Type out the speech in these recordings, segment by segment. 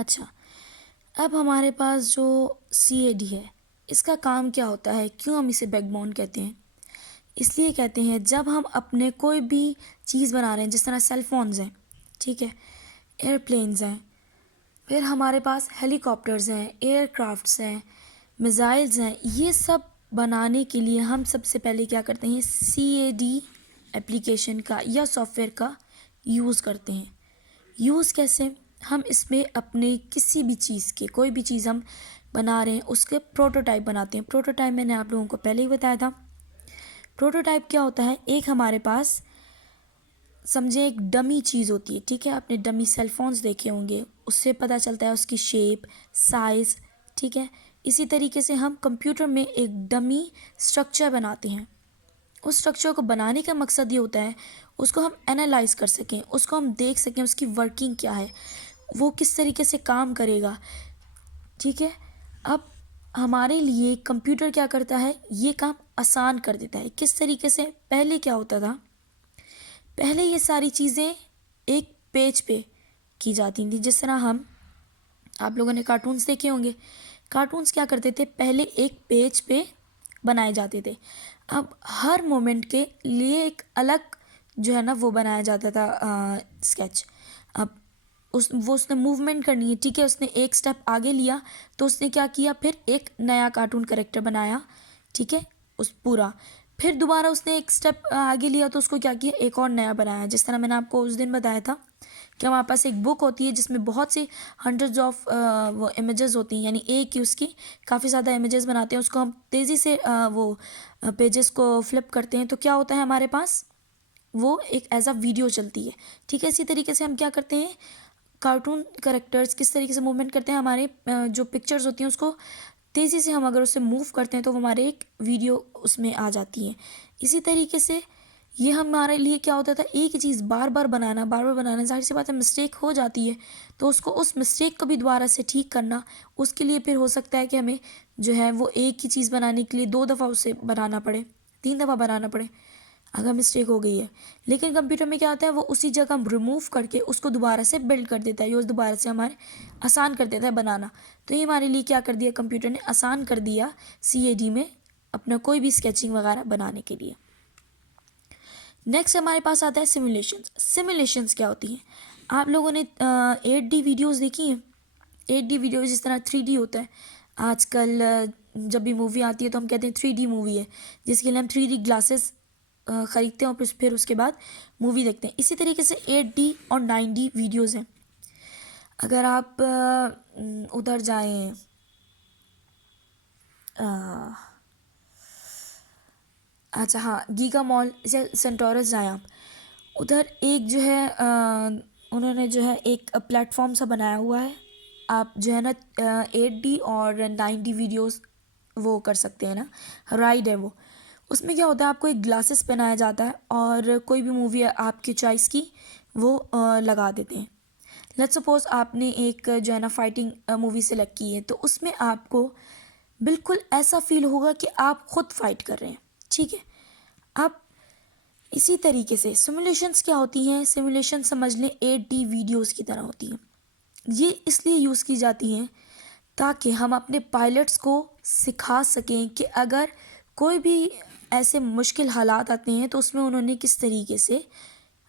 अच्छा, अब हमारे पास जो CAD है, इसका काम क्या होता है, क्यों हम इसे बैकबोन कहते हैं? इसलिए कहते हैं जब हम अपने कोई भी चीज़ बना रहे हैं, जिस तरह सेल फोन्स हैं, ठीक है, एयरप्लेन्स हैं, फिर हमारे पास हेलीकॉप्टर्स हैं, एयरक्राफ्ट्स हैं, मिसाइल्स हैं, ये सब बनाने के लिए हम सबसे पहले क्या करते हैं, CAD एप्लीकेशन का या सॉफ्टवेयर का यूज़ करते हैं। यूज़ कैसे? हम इसमें अपने किसी भी चीज़ के, कोई भी चीज़ हम बना रहे हैं उसके प्रोटोटाइप बनाते हैं। प्रोटोटाइप मैंने आप लोगों को पहले ही बताया था। प्रोटोटाइप क्या होता है, एक हमारे पास समझे एक डमी चीज़ होती है, ठीक है, आपने डमी सेल फोन्स देखे होंगे, उससे पता चलता है उसकी शेप, साइज़, ठीक है। इसी तरीके से हम कंप्यूटर में एक डमी स्ट्रक्चर बनाते हैं। उस स्ट्रक्चर को बनाने का मकसद ये होता है उसको हम एनालाइज कर सकें, उसको हम देख सकें उसकी वर्किंग क्या है, वो किस तरीके से काम करेगा, ठीक है। अब हमारे लिए कंप्यूटर क्या करता है, ये काम आसान कर देता है। किस तरीके से? पहले क्या होता था, पहले ये सारी चीज़ें एक पेज पे की जाती थी। जिस तरह हम, आप लोगों ने कार्टून्स देखे होंगे, कार्टून्स क्या करते थे, पहले एक पेज पे बनाए जाते थे। अब हर मोमेंट के लिए एक अलग जो है ना वो बनाया जाता था स्केच। अब उसने मूवमेंट करनी है, ठीक है, उसने एक स्टेप आगे लिया तो उसने क्या किया, फिर एक नया कार्टून कैरेक्टर बनाया, ठीक है, उस पूरा, फिर दोबारा उसने एक स्टेप आगे लिया तो उसको क्या किया, एक और नया बनाया। जिस तरह मैंने आपको उस दिन बताया था कि हमारे पास एक बुक होती है जिसमें बहुत सी हंड्रेड्स ऑफ वो इमेजेस होती हैं, यानी एक ही उसकी काफ़ी ज़्यादा इमेजेस बनाते हैं, उसको हम तेज़ी से वो पेजेस को फ्लिप करते हैं तो क्या होता है, हमारे पास वो एक एज अ वीडियो चलती है, ठीक है। इसी तरीके से हम क्या करते हैं, कार्टून करेक्टर्स किस तरीके से मूवमेंट करते हैं, हमारे जो पिक्चर्स होती हैं उसको तेज़ी से हम अगर उससे मूव करते हैं तो वो हमारे एक वीडियो उसमें आ जाती है। इसी तरीके से ये हमारे लिए क्या होता था, एक ही चीज़ बार बार बनाना, ज़ाहिर सी बात है मिस्टेक हो जाती है, तो उसको उस मिस्टेक को भी दोबारा से ठीक करना, उसके लिए फिर हो सकता है कि हमें जो है वो एक ही चीज़ बनाने के लिए 2 दफ़ा उसे बनाना पड़े, 3 दफ़ा बनाना पड़े अगर मिस्टेक हो गई है। लेकिन कंप्यूटर में क्या होता है, वो उसी जगह हम रिमूव करके उसको दोबारा से बिल्ड कर देता है, ये दोबारा से हमारे आसान कर देता है बनाना। तो ये हमारे लिए क्या कर दिया, कंप्यूटर ने आसान कर दिया CAD में अपना कोई भी स्केचिंग वगैरह बनाने के लिए। नेक्स्ट हमारे पास आता है सिमुलेशंस। सिमुलेशंस क्या होती हैं, आप लोगों ने 8D वीडियोस देखी हैं। 8D वीडियोस जिस तरह 3D होता है, आजकल जब भी मूवी आती है तो हम कहते हैं 3D मूवी है, जिसके लिए हम 3D ग्लासेस ख़रीदते हैं और फिर उसके बाद मूवी देखते हैं। इसी तरीके से 8D और 9D वीडियोस हैं। अगर आप उधर जाएं, अच्छा हाँ, गीगा मॉल या सेंटोरस जाएं आप, उधर एक जो है उन्होंने जो है एक प्लेटफॉर्म सा बनाया हुआ है, आप जो है ना 8D और 9D वीडियोस वो कर सकते हैं ना, राइड है वो। उसमें क्या होता है, आपको एक ग्लासेस पहनाया जाता है और कोई भी मूवी आपकी चॉइस की वो लगा देते हैं। लेट्स सपोज आपने एक जो है ना फाइटिंग मूवी सेलेक्ट की है, तो उसमें आपको बिल्कुल ऐसा फील होगा कि आप खुद फाइट कर रहे हैं, ठीक है। आप इसी तरीके से सिमुलेशंस क्या होती हैं, सिमुलेशन समझ लें 8D वीडियोस की तरह होती हैं। ये इसलिए यूज़ की जाती हैं ताकि हम अपने पायलट्स को सिखा सकें कि अगर कोई भी ऐसे मुश्किल हालात आते हैं तो उसमें उन्होंने किस तरीके से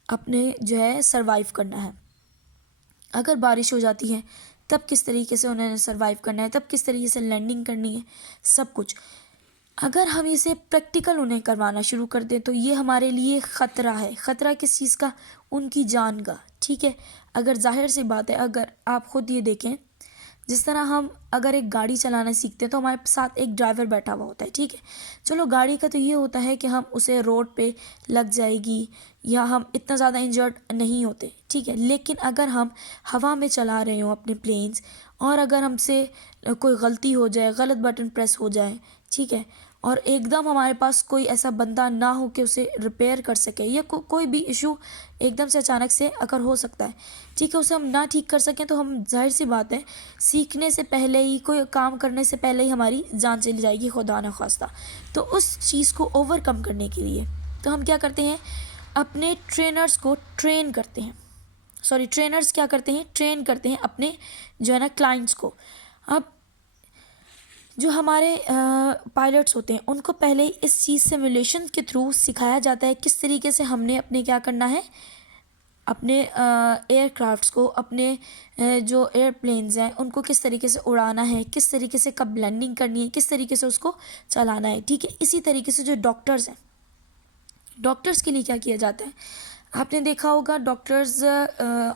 अपने जो है सरवाइव करना है। अगर बारिश हो जाती है तब किस तरीके से उन्होंने सरवाइव करना है, तब किस तरीके से लैंडिंग करनी है, सब कुछ। अगर हम इसे प्रैक्टिकल उन्हें करवाना शुरू कर दें तो ये हमारे लिए ख़तरा है। ख़तरा किस चीज़ का? उनकी जान का, ठीक है। अगर जाहिर सी बात है, अगर आप ख़ुद ये देखें, जिस तरह हम अगर एक गाड़ी चलाना सीखते हैं तो हमारे साथ एक ड्राइवर बैठा हुआ होता है, ठीक है। चलो गाड़ी का तो ये होता है कि हम उसे रोड पे लग जाएगी या हम इतना ज़्यादा इंजर्ड नहीं होते, ठीक है। लेकिन अगर हम हवा में चला रहे हो अपने प्लेन्स और अगर हमसे कोई गलती हो जाए, गलत बटन प्रेस हो जाए, ठीक है, और एकदम हमारे पास कोई ऐसा बंदा ना हो कि उसे रिपेयर कर सके या कोई भी इशू एकदम से अचानक से अगर हो सकता है, ठीक है, उसे हम ना ठीक कर सकें तो हम जाहिर सी बात है सीखने से पहले ही, कोई काम करने से पहले ही हमारी जान चली जाएगी, खुदा न खास्ता। तो उस चीज़ को ओवरकम करने के लिए तो हम क्या करते हैं, अपने ट्रेनर्स को ट्रेन करते हैं। ट्रेनर्स क्या करते हैं, ट्रेन करते हैं अपने जो है ना क्लाइंट्स को। अब जो हमारे पायलट्स होते हैं उनको पहले इस चीज़ सिमुलेशन के थ्रू सिखाया जाता है किस तरीके से हमने अपने क्या करना है, अपने एयरक्राफ्ट्स को, अपने जो एयरप्लेन्स हैं उनको किस तरीके से उड़ाना है, किस तरीके से कब लैंडिंग करनी है, किस तरीके से उसको चलाना है। ठीक है, इसी तरीके से जो डॉक्टर्स हैं, डॉक्टर्स के लिए क्या किया जाता है, आपने देखा होगा डॉक्टर्स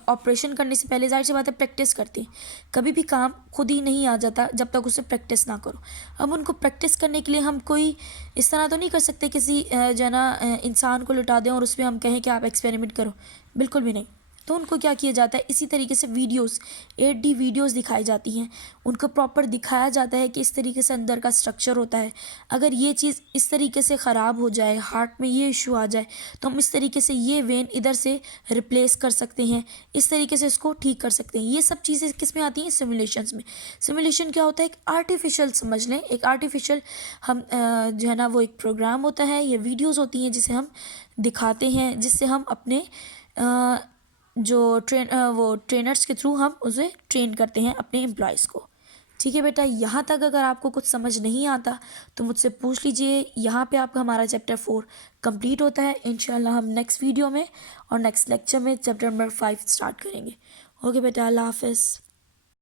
ऑपरेशन करने से पहले जाहिर सी बात है प्रैक्टिस करते हैं। कभी भी काम खुद ही नहीं आ जाता जब तक उसे प्रैक्टिस ना करो। अब उनको प्रैक्टिस करने के लिए हम कोई इस तरह तो नहीं कर सकते किसी जो है ना इंसान को लुटा दें और उसमें हम कहें कि आप एक्सपेरिमेंट करो, बिल्कुल भी नहीं। तो उनको क्या किया जाता है, इसी तरीके से वीडियोस 8D वीडियोस दिखाई जाती हैं, उनको प्रॉपर दिखाया जाता है कि इस तरीके से अंदर का स्ट्रक्चर होता है। अगर ये चीज़ इस तरीके से ख़राब हो जाए, हार्ट में ये इशू आ जाए, तो हम इस तरीके से ये वेन इधर से रिप्लेस कर सकते हैं, इस तरीके से इसको ठीक कर सकते हैं। ये सब चीज़ें किस में आती हैं, सिमुलेशंस में। सिमुलेशन क्या होता है, एक आर्टिफिशियल समझ लें, एक आर्टिफिशियल हम जो है ना वो एक प्रोग्राम होता है या वीडियोज़ होती हैं जिसे हम दिखाते हैं, जिससे हम अपने जो वो ट्रेनर्स के थ्रू हम उसे ट्रेन करते हैं अपने एम्प्लॉयज़ को। ठीक है बेटा, यहाँ तक अगर आपको कुछ समझ नहीं आता तो मुझसे पूछ लीजिए। यहाँ पे आपका हमारा चैप्टर 4 कंप्लीट होता है। इंशाल्लाह हम नेक्स्ट वीडियो में और नेक्स्ट लेक्चर में चैप्टर नंबर 5 स्टार्ट करेंगे। ओके बेटा, अल्लाह हाफ़िज़।